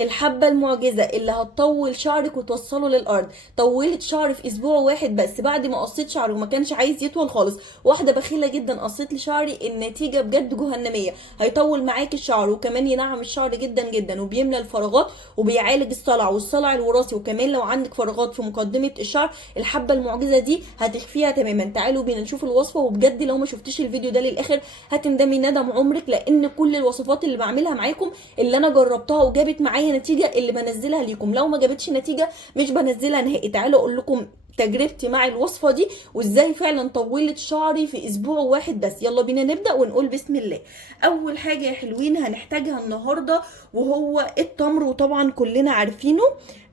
الحبة المعجزة اللي هتطول شعرك وتوصله للأرض. طولت شعري في أسبوع واحد بس بعد ما قصيت شعري وما كانش عايز يطول خالص. واحدة بخيلة جدا قصيت لي شعري، النتيجة بجد جهنمية. هيطول معاكي الشعر وكمان ينعم الشعر جدا جدا وبيملى الفراغات وبيعالج الصلع والصلع الوراثي. وكمان لو عندك فراغات في مقدمة الشعر، الحبة المعجزة دي هتخفيها تماما. تعالوا بينا نشوف الوصفة، وبجد لو ما شفتيش الفيديو ده للآخر هتندمي ندم عمرك، لأن كل الوصفات اللي بعملها معاكم اللي انا جربتها وجابت معايا نتيجه اللي بنزلها ليكم. لو ما جابتش نتيجه مش بنزلها نهائي. تعالوا اقول لكم تجربتي مع الوصفه دي وازاي فعلا طولت شعري في اسبوع واحد بس. يلا بينا نبدا ونقول بسم الله. اول حاجه يا حلوين هنحتاجها النهارده وهو التمر، وطبعا كلنا عارفينه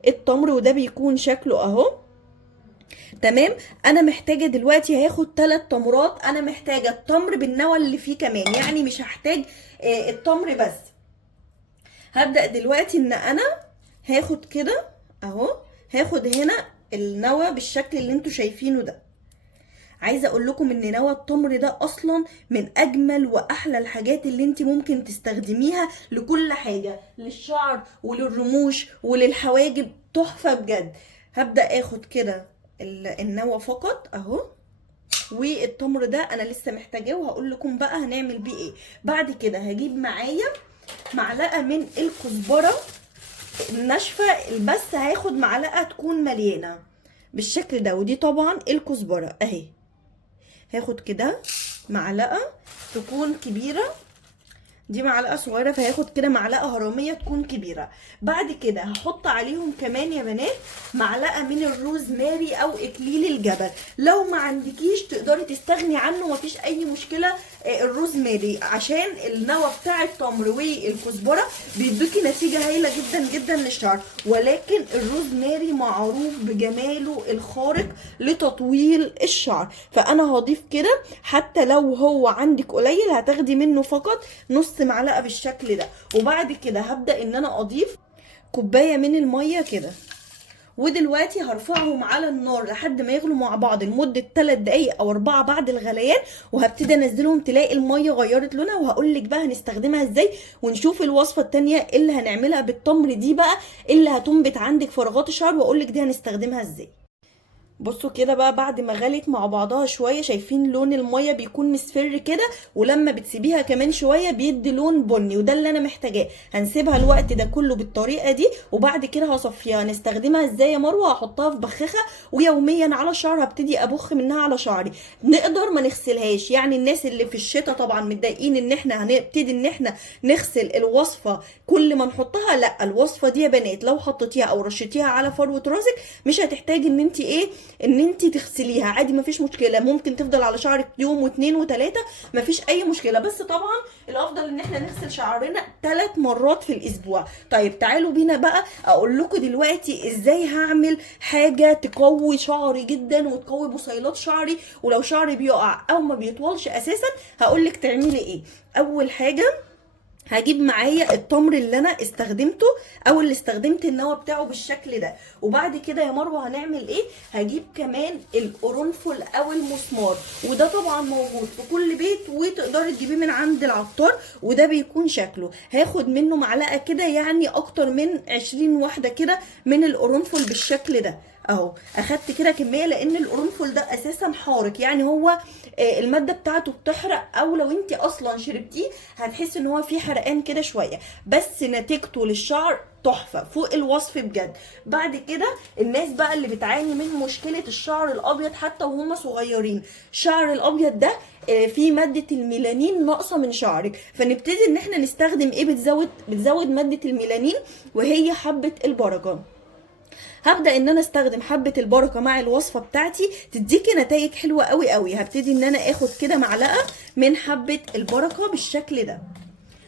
التمر، وده بيكون شكله اهو. تمام. انا محتاجه دلوقتي هاخد 3 تمرات. انا محتاجه التمر بالنوى اللي فيه كمان، يعني مش هحتاج التمر بس. هبدأ دلوقتي ان انا هاخد كده اهو، هاخد هنا النوى بالشكل اللي انتوا شايفينه ده. عايزه اقول لكم ان نوى التمر ده اصلا من اجمل واحلى الحاجات اللي انت ممكن تستخدميها لكل حاجه، للشعر وللرموش وللحواجب، تحفه بجد. هبدأ اخد كده النوى فقط اهو، والتمر ده انا لسه محتاجاه وهقول لكم بقى هنعمل بيه ايه. بعد كده هجيب معايا معلقه من الكزبره الناشفه، بس هاخد معلقه تكون مليانه بالشكل ده، ودي طبعا الكزبره اهي. هاخد كده معلقه تكون كبيره، دي معلقه صغيره، فهاخد كده معلقه هرميه تكون كبيره. بعد كده هحط عليهم كمان يا بنات معلقه من الروزماري او اكليل الجبل. لو ما عندكيش تقدري تستغني عنه، مفيش اي مشكله. الروزماري عشان النوى بتاع التمر والكزبره بيدوكي نتيجه هايله جدا جدا للشعر، ولكن الروزماري معروف بجماله الخارق لتطويل الشعر. فانا هضيف كده، حتى لو هو عندك قليل هتاخدي منه فقط نص معلقه بالشكل ده. وبعد كده هبدا ان انا اضيف كوبايه من الميه كده، ودلوقتي هرفعهم على النار لحد ما يغلوا مع بعض لمده 3 دقايق او 4 بعد الغليان، وهبتدي انزلهم تلاقي الميه غيرت لونها. وهقول لك بقى هنستخدمها ازاي، ونشوف الوصفه التانية اللي هنعملها بالتمر دي بقى اللي هتنبت عندك فراغات الشعر، واقول لك دي هنستخدمها ازاي. بصوا كده بقى بعد ما غلت مع بعضها شويه، شايفين لون الميه بيكون مصفر كده، ولما بتسيبيها كمان شويه بيدي لون بني، وده اللي انا محتاجاه. هنسيبها الوقت ده كله بالطريقه دي، وبعد كده هصفيها. هنستخدمها ازاي يا مروه؟ هحطها في بخاخه ويوميا على الشعر هبتدي ابخ منها على شعري. نقدر ما نغسلهاش، يعني الناس اللي في الشتاء طبعا متضايقين ان احنا هنبتدي ان احنا نغسل الوصفه كل ما نحطها. لا، الوصفه دي يا بنات لو حطيتيها او رشيتيها على فروه راسك مش هتحتاجي ان انت ان انت تغسليها عادي، مفيش مشكله. ممكن تفضل على شعرك يوم واثنين وثلاثه، مفيش اي مشكله. بس طبعا الافضل ان احنا نغسل شعرنا 3 مرات في الاسبوع. طيب تعالوا بينا بقى اقول لكم دلوقتي ازاي هعمل حاجه تقوي شعري جدا وتقوي بصيلات شعري، ولو شعري بيقع او ما بيطولش اساسا هقول لك تعملي ايه. اول حاجه هجيب معايا التمر اللي انا استخدمته او اللي استخدمت النوى بتاعه بالشكل ده. وبعد كده يا مروه هنعمل ايه؟ هجيب كمان القرنفل او المسمار، وده طبعا موجود في كل بيت وتقدري تجيبيه من عند العطار، وده بيكون شكله. هاخد منه معلقه كده، يعني اكتر من 20 واحده كده من القرنفل بالشكل ده اهو. اخدت كده كميه لان القرنفل ده اساسا حارق، يعني هو الماده بتاعته بتحرق، او لو انت اصلا شربتيه هتحس ان هو فيه حرقان كده شويه، بس نتيجته للشعر تحفه فوق الوصف بجد. بعد كده الناس بقى اللي بتعاني من مشكله الشعر الابيض حتى وهم صغيرين، الشعر الابيض ده في ماده الميلانين ناقصه من شعرك، فنبتدي ان احنا نستخدم ايه؟ بتزود ماده الميلانين، وهي حبه البركه. هبدا ان انا استخدم حبه البركه مع الوصفه بتاعتي تديكي نتائج حلوه قوي قوي. هبتدي ان انا اخد كده معلقه من حبه البركه بالشكل ده.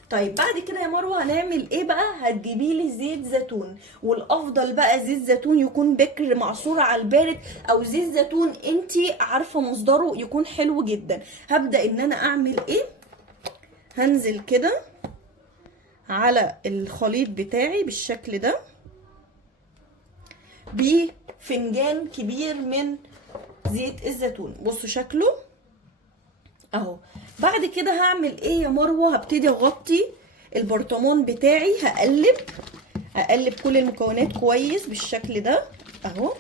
طيب بعد كده يا مروه هنعمل ايه بقى؟ هتجيبي لي زيت زيتون، والافضل بقى زيت زيتون يكون بكر معصور على البارد، او زيت زيتون انتي عارفه مصدره يكون حلو جدا. هبدا ان انا اعمل ايه؟ هنزل كده على الخليط بتاعي بالشكل ده بفنجان كبير من زيت الزيتون. بصوا شكله اهو. بعد كده هعمل ايه يا مروه؟ هبتدي اغطي البرطمان بتاعي، هقلب. هقلب كل المكونات كويس بالشكل ده اهو.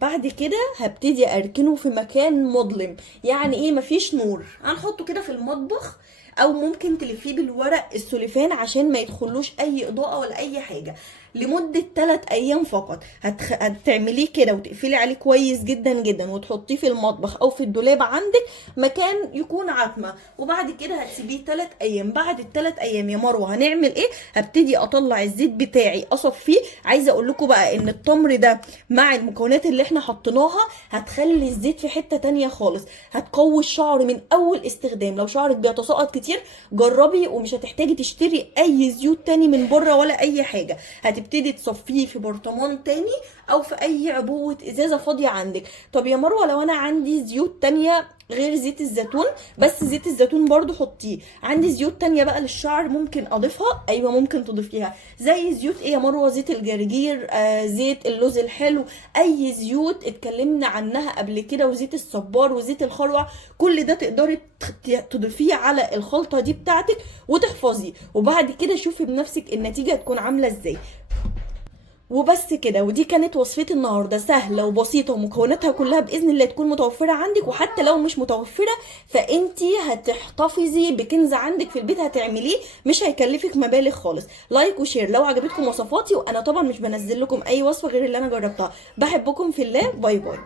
بعد كده هبتدي اركنه في مكان مظلم، يعني ايه مفيش نور، هنحطه كده في المطبخ، او ممكن تلفيه بالورق السوليفان عشان ما يدخلوش اي اضاءة ولا اي حاجة، لمدة 3 ايام فقط. هتعمليه كده وتقفلي عليه كويس جدا جدا وتحطيه في المطبخ او في الدولاب عندك، مكان يكون عتمة، وبعد كده هتسيبيه 3 ايام. بعد ال3 ايام يا مروة هنعمل ايه؟ هبتدي اطلع الزيت بتاعي اصفيه. عايزة اقول لكم بقى ان التمر ده مع المكونات اللي احنا حطيناها هتخلي الزيت في حتة تانية خالص، هتقوي الشعر من اول استخدام. لو شعرك بيتساقط كتير جربي، ومش هتحتاجي تشتري اي زيوت تاني من بره ولا اي حاجة. هتبتدي تصفيه في برطمان تاني او في اي عبوة ازازة فاضية عندك. طب يا مروة لو انا عندي زيوت تانية غير زيت الزيتون، بس زيت الزيتون برضو حطيه، عندي زيوت تانية بقى للشعر ممكن اضيفها. ايوه ممكن تضيفيها، زي زيوت ايه يا مروة؟ زيت الجرجير، زيت اللوز الحلو، اي زيوت اتكلمنا عنها قبل كده، وزيت الصبار وزيت الخروع، كل ده تقدري تضيفيه على الخلطة دي بتاعتك وتحفظيه، وبعد كده شوفي بنفسك النتيجة هتكون عاملة ازاي. وبس كده، ودي كانت وصفتي النهارده، سهله وبسيطه ومكوناتها كلها باذن الله تكون متوفره عندك. وحتى لو مش متوفره فانتي هتحتفظي بكنز عندك في البيت هتعمليه، مش هيكلفك مبالغ خالص. لايك وشير لو عجبتكم وصفاتي، وانا طبعا مش بنزل لكم اي وصفه غير اللي انا جربتها. بحبكم في الله، باي باي.